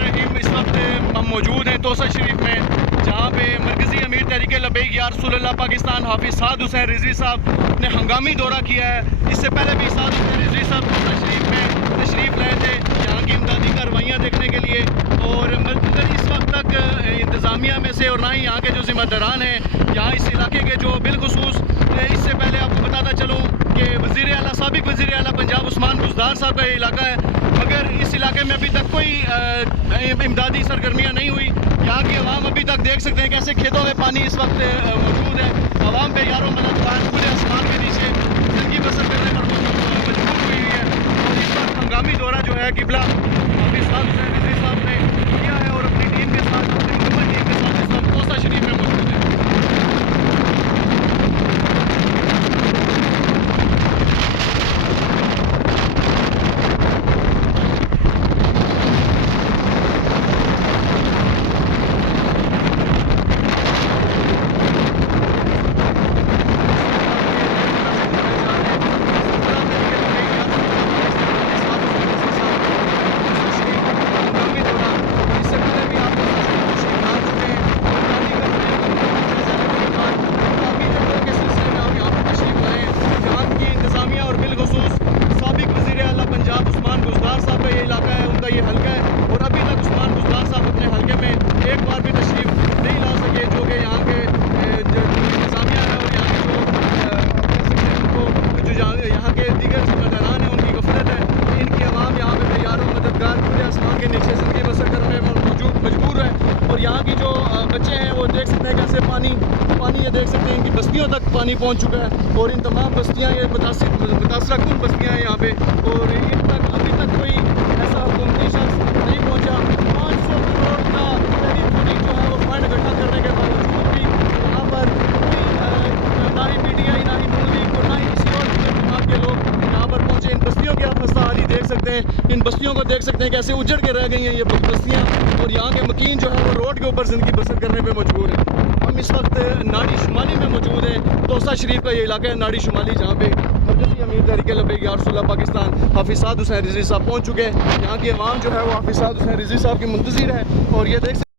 बिस्मिल्लाहिर्रहमानिर्रहीम। इस वक्त हम मौजूद हैं तोसा शरीफ में, जहाँ पे मरकज़ी अमीर तहरीक लब्बैक या रसूलुल्लाह पाकिस्तान हाफिज़ साद हुसैन रिजवी साहब ने हंगामी दौरा किया है। इससे पहले भी साद हुसैन रिजवी साहब तोसा शरीफ में तशरीफ़ लाए थे यहाँ की इमदादी कार्रवाइयाँ देखने के लिए। और मगर इस वक्त तक इंतज़ामिया में से और ना ही यहाँ के जो ज़िम्मेदारान हैं यहाँ इस इलाके के, जो बिलखुसूस इससे पहले आपको बताता चलूँ कि वज़ीर आला साबिक़ वज़ीर आला पंजाब उस्मान बुज़दार साहब का ये इलाका है, मगर इस इलाके में अभी तक कोई इमदादी सरगर्मियाँ नहीं हुई। यहाँ की आवाम अभी तक देख सकते हैं कैसे खेतों में पानी इस वक्त मौजूद है। आवाम पे यारों मददगार पूरे आसमान के नीचे ज़िंदगी बसर करने पर मजबूर हुई है। और इस वक्त हंगामी दौरा जो है किबला हाफिज़ साद हुसैन रिजवी साहब ने किया है और अपनी टीम के साथ, अपनी मुकम्मल टीम के साथ इस वक्त तोसा शरीफ में मौजूद है। ये हल्का है और अभी तक उस्मान बुज़दार साहब अपने हल्के में एक बार भी तशरीफ़ नहीं ला सके, जो कि यहाँ के जो इंतज़ामिया है और यहाँ के दीगर ज़िम्मेदारान हैं उनकी गफलत है। इनकी आवाम यहाँ पे तैयारों मददगार पूरे आसमान के नीचे ज़िंदगी बसर करने में मजबूर है। और यहाँ की जो बच्चे हैं वो देख सकते हैं कैसे पानी ये देख सकते हैं इनकी बस्तियों तक पानी पहुँच चुका है। और इन तमाम बस्तियाँ ये मुतासरकुन बस्तियाँ हैं यहाँ पे, और इन तक अभी तक कोई ऐसा हुकूमती शख्स नहीं पहुँचा। 500 करोड़ का टेलीफोनिक जो है वो फंड इकट्ठा करने के बावजूद भी यहाँ पर कोई ना ही PTI ना ही नून लीग और ना ही किसी और जमात के लोग यहाँ पर पहुँचे। इन बस्तियों की आप खस्ता हाली देख सकते हैं, इन बस्तियों को देख सकते हैं कैसे उजड़ के रह गई हैं ये बस्तियाँ। और यहाँ के मकीन जो है वो रोड के ऊपर ज़िंदगी बसर करने पर मजबूर है। हम इस वक्त नाड़ी शुमाली में मौजूद हैं। तोसा शरीफ का ये इलाका है नाड़ी शुमाली, जहाँ पे मरकज़ी अमीर तहरीक लब्बैक या रसूलुल्लाह पाकिस्तान हाफिज़ साद हुसैन रिजवी साहब पहुँच चुके हैं। यहाँ की आवाम जो है वो हाफिज़ साद हुसैन रिजवी साहब की मुंतज़िर है। और ये देख